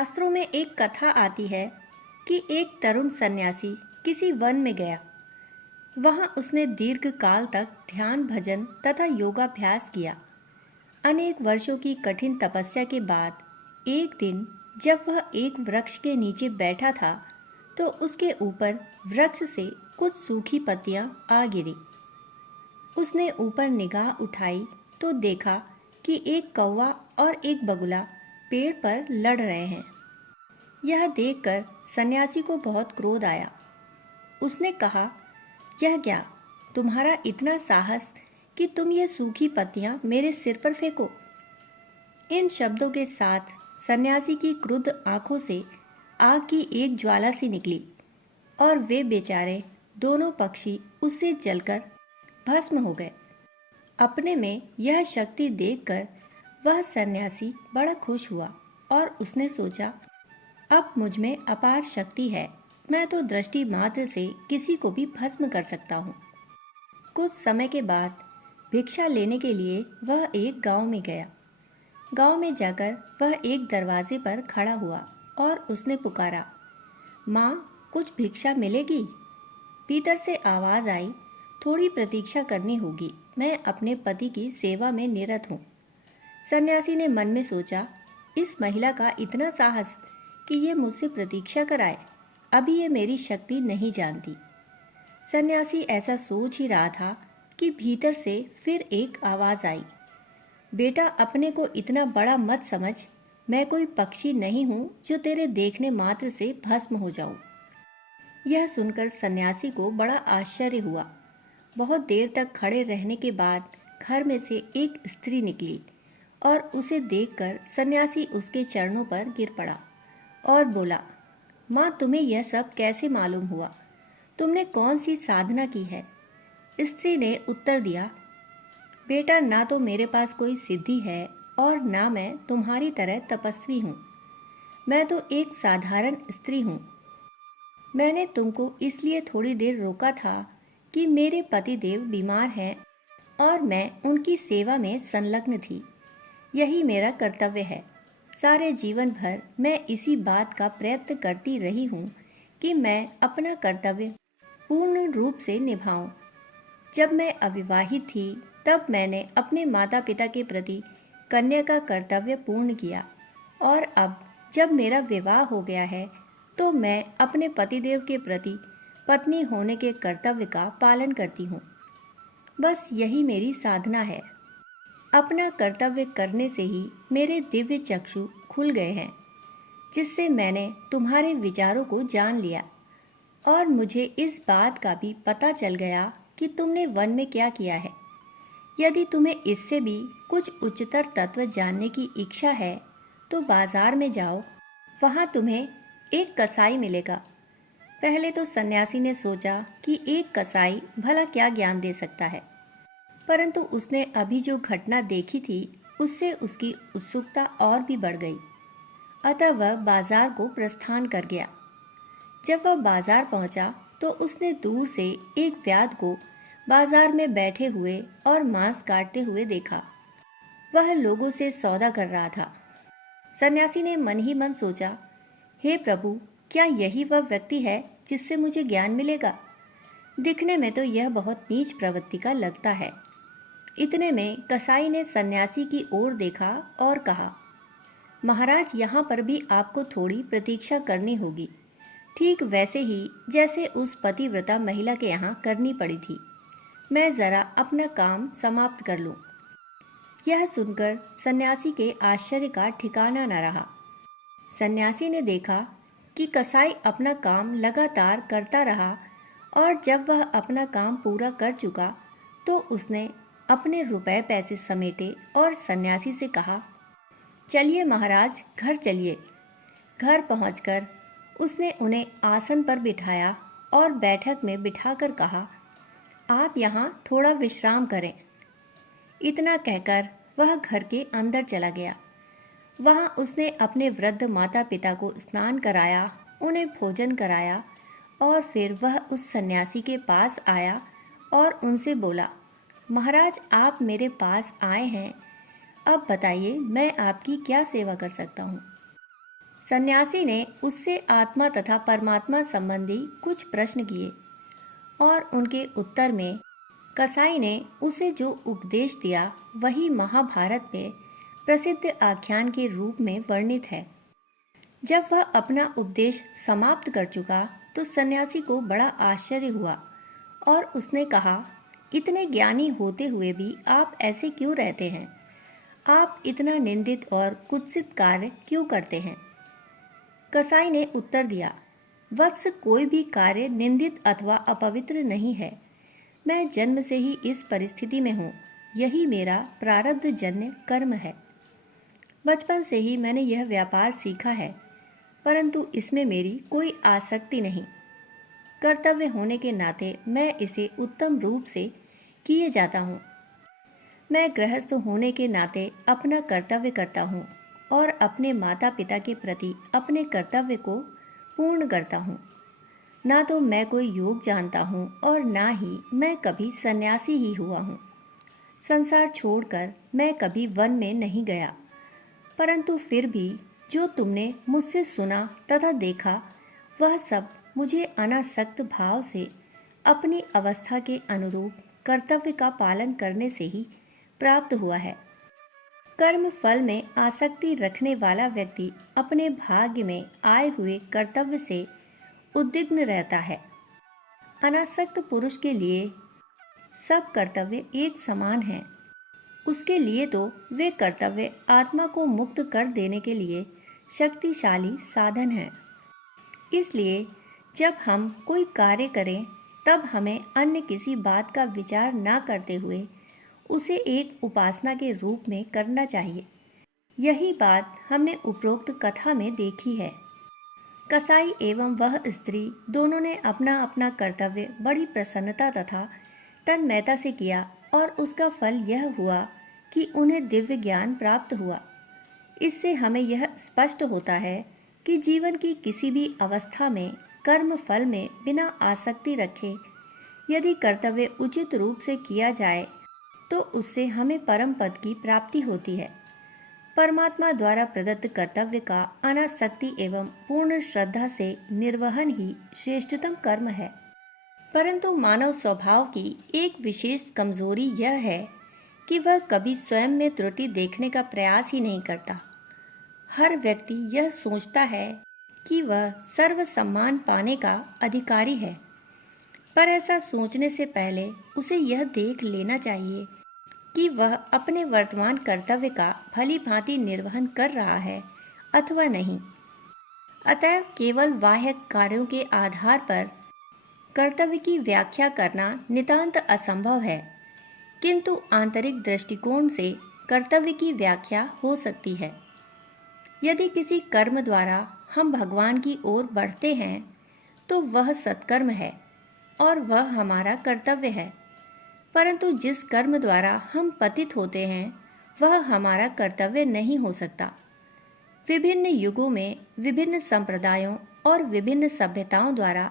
शास्त्रों में एक कथा आती है कि एक तरुण सन्यासी किसी वन में गया। वहां उसने दीर्घ काल तक ध्यान भजन तथा योगाभ्यास किया। अनेक वर्षों की कठिन तपस्या के बाद एक दिन जब वह एक वृक्ष के नीचे बैठा था तो उसके ऊपर वृक्ष से कुछ सूखी पत्तियां आ गिरी। उसने ऊपर निगाह उठाई तो देखा कि एक कौवा और एक बगुला पेड़ पर लड़ रहे हैं। यह देखकर सन्यासी को बहुत क्रोध आया। उसने कहा, यह क्या, तुम्हारा इतना साहस कि तुम ये सूखी पत्तियां मेरे सिर पर फेंको। इन शब्दों के साथ सन्यासी की क्रुद्ध आंखों से आग की एक ज्वाला सी निकली और वे बेचारे दोनों पक्षी उससे जलकर भस्म हो गए। अपने में यह शक्ति देखकर वह सन्यासी बड़ा खुश हुआ और उसने सोचा, अब मुझ में अपार शक्ति है, मैं तो दृष्टि मात्र से किसी को भी भस्म कर सकता हूँ। कुछ समय के बाद भिक्षा लेने के लिए वह एक गांव में गया। गांव में जाकर वह एक दरवाजे पर खड़ा हुआ और उसने पुकारा, माँ, कुछ भिक्षा मिलेगी? भीतर से आवाज़ आई, थोड़ी प्रतीक्षा करनी होगी, मैं अपने पति की सेवा में निरत हूँ। सन्यासी ने मन में सोचा, इस महिला का इतना साहस कि ये मुझसे प्रतीक्षा कराए, अभी ये मेरी शक्ति नहीं जानती। सन्यासी ऐसा सोच ही रहा था कि भीतर से फिर एक आवाज़ आई, बेटा, अपने को इतना बड़ा मत समझ, मैं कोई पक्षी नहीं हूँ जो तेरे देखने मात्र से भस्म हो जाऊँ। यह सुनकर सन्यासी को बड़ा आश्चर्य हुआ। बहुत देर तक खड़े रहने के बाद घर में से एक स्त्री निकली और उसे देखकर सन्यासी उसके चरणों पर गिर पड़ा और बोला, माँ, तुम्हें यह सब कैसे मालूम हुआ? तुमने कौन सी साधना की है? स्त्री ने उत्तर दिया, बेटा, ना तो मेरे पास कोई सिद्धि है और ना मैं तुम्हारी तरह तपस्वी हूँ। मैं तो एक साधारण स्त्री हूँ। मैंने तुमको इसलिए थोड़ी देर रोका था कि मेरे पतिदेव बीमार हैं और मैं उनकी सेवा में संलग्न थी। यही मेरा कर्तव्य है। सारे जीवन भर मैं इसी बात का प्रयत्न करती रही हूँ कि मैं अपना कर्तव्य पूर्ण रूप से निभाऊं। जब मैं अविवाहित थी तब मैंने अपने माता पिता के प्रति कन्या का कर्तव्य पूर्ण किया और अब जब मेरा विवाह हो गया है तो मैं अपने पतिदेव के प्रति पत्नी होने के कर्तव्य का पालन करती हूँ। बस यही मेरी साधना है। अपना कर्तव्य करने से ही मेरे दिव्य चक्षु खुल गए हैं, जिससे मैंने तुम्हारे विचारों को जान लिया और मुझे इस बात का भी पता चल गया कि तुमने वन में क्या किया है। यदि तुम्हें इससे भी कुछ उच्चतर तत्व जानने की इच्छा है तो बाजार में जाओ, वहाँ तुम्हें एक कसाई मिलेगा। पहले तो सन्यासी ने सोचा कि एक कसाई भला क्या ज्ञान दे सकता है, परंतु उसने अभी जो घटना देखी थी उससे उसकी उत्सुकता और भी बढ़ गई। अतः वह बाजार को प्रस्थान कर गया। जब वह बाजार पहुंचा तो उसने दूर से एक व्याध को बाजार में बैठे हुए और मांस काटते हुए देखा। वह लोगों से सौदा कर रहा था। सन्यासी ने मन ही मन सोचा, हे प्रभु, क्या यही वह व्यक्ति है जिससे मुझे ज्ञान मिलेगा? दिखने में तो यह बहुत नीच प्रवृत्ति का लगता है। इतने में कसाई ने सन्यासी की ओर देखा और कहा, महाराज, यहाँ पर भी आपको थोड़ी प्रतीक्षा करनी होगी, ठीक वैसे ही जैसे उस पतिव्रता महिला के यहाँ करनी पड़ी थी। मैं ज़रा अपना काम समाप्त कर लूँ। यह सुनकर सन्यासी के आश्चर्य का ठिकाना न रहा। सन्यासी ने देखा कि कसाई अपना काम लगातार करता रहा और जब वह अपना काम पूरा कर चुका तो उसने अपने रुपए पैसे समेटे और सन्यासी से कहा, चलिए महाराज, घर चलिए। घर पहुंचकर उसने उन्हें आसन पर बिठाया और बैठक में बिठाकर कहा, आप यहाँ थोड़ा विश्राम करें। इतना कहकर वह घर के अंदर चला गया। वहाँ उसने अपने वृद्ध माता पिता को स्नान कराया, उन्हें भोजन कराया और फिर वह उस सन्यासी के पास आया और उनसे बोला, महाराज, आप मेरे पास आए हैं, अब बताइए मैं आपकी क्या सेवा कर सकता हूँ। सन्यासी ने उससे आत्मा तथा परमात्मा संबंधी कुछ प्रश्न किए और उनके उत्तर में कसाई ने उसे जो उपदेश दिया वही महाभारत में प्रसिद्ध आख्यान के रूप में वर्णित है। जब वह अपना उपदेश समाप्त कर चुका तो सन्यासी को बड़ा आश्चर्य हुआ और उसने कहा, इतने ज्ञानी होते हुए भी आप ऐसे क्यों रहते हैं? आप इतना निंदित और कुत्सित कार्य क्यों करते हैं? कसाई ने उत्तर दिया, वत्स, कोई भी कार्य निंदित अथवा अपवित्र नहीं है। मैं जन्म से ही इस परिस्थिति में हूँ। यही मेरा प्रारब्ध जन्य कर्म है। बचपन से ही मैंने यह व्यापार सीखा है, परंतु इसमें मेरी कोई आसक्ति नहीं। कर्तव्य होने के नाते मैं इसे उत्तम रूप से किए जाता हूँ। मैं गृहस्थ होने के नाते अपना कर्तव्य करता हूँ और अपने माता पिता के प्रति अपने कर्तव्य को पूर्ण करता हूँ। ना तो मैं कोई योग जानता हूँ और ना ही मैं कभी सन्यासी ही हुआ हूँ। संसार छोड़कर मैं कभी वन में नहीं गया, परंतु फिर भी जो तुमने मुझसे सुना तथा देखा वह सब मुझे अनासक्त भाव से अपनी अवस्था के अनुरूप कर्तव्य का पालन करने से ही प्राप्त हुआ है। कर्म फल में आसक्ति रखने वाला व्यक्ति अपने भाग्य में आए हुए कर्तव्य से उद्विग्न रहता है। अनासक्त पुरुष के लिए सब कर्तव्य एक समान हैं। उसके लिए तो वे कर्तव्य आत्मा को मुक्त कर देने के लिए शक्तिशाली साधन हैं। इसलिए जब हम कोई कार्य करें तब हमें अन्य किसी बात का विचार न करते हुए उसे एक उपासना के रूप में करना चाहिए। यही बात हमने उपरोक्त कथा में देखी है। कसाई एवं वह स्त्री दोनों ने अपना अपना कर्तव्य बड़ी प्रसन्नता तथा तन्मयता से किया और उसका फल यह हुआ कि उन्हें दिव्य ज्ञान प्राप्त हुआ। इससे हमें यह स्पष्ट होता है कि जीवन की किसी भी अवस्था में कर्म फल में बिना आसक्ति रखे यदि कर्तव्य उचित रूप से किया जाए तो उससे हमें परम पद की प्राप्ति होती है। परमात्मा द्वारा प्रदत्त कर्तव्य का अनासक्ति एवं पूर्ण श्रद्धा से निर्वहन ही श्रेष्ठतम कर्म है। परंतु मानव स्वभाव की एक विशेष कमजोरी यह है कि वह कभी स्वयं में त्रुटि देखने का प्रयास ही नहीं करता। हर व्यक्ति यह सोचता है कि वह सर्व सम्मान पाने का अधिकारी है, पर ऐसा सोचने से पहले उसे यह देख लेना चाहिए कि वह अपने वर्तमान कर्तव्य का भली भांति निर्वहन कर रहा है अथवा नहीं। अतएव केवल बाह्य कार्यों के आधार पर कर्तव्य की व्याख्या करना नितांत असंभव है, किंतु आंतरिक दृष्टिकोण से कर्तव्य की व्याख्या हो सकती है। यदि किसी कर्म द्वारा हम भगवान की ओर बढ़ते हैं तो वह सत्कर्म है और वह हमारा कर्तव्य है, परंतु जिस कर्म द्वारा हम पतित होते हैं वह हमारा कर्तव्य नहीं हो सकता। विभिन्न युगों में विभिन्न संप्रदायों और विभिन्न सभ्यताओं द्वारा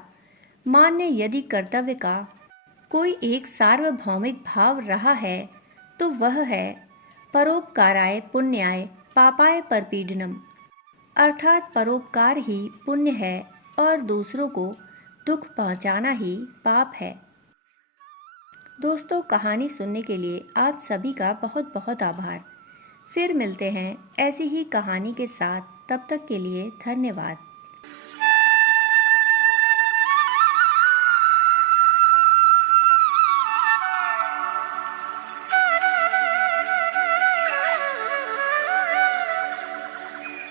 मान्य यदि कर्तव्य का कोई एक सार्वभौमिक भाव रहा है तो वह है परोपकाराय पुण्याय पापाय परपीडनम, अर्थात परोपकार ही पुण्य है और दूसरों को दुख पहुंचाना ही पाप है। दोस्तों, कहानी सुनने के लिए आप सभी का बहुत बहुत आभार। फिर मिलते हैं ऐसी ही कहानी के साथ। तब तक के लिए धन्यवाद।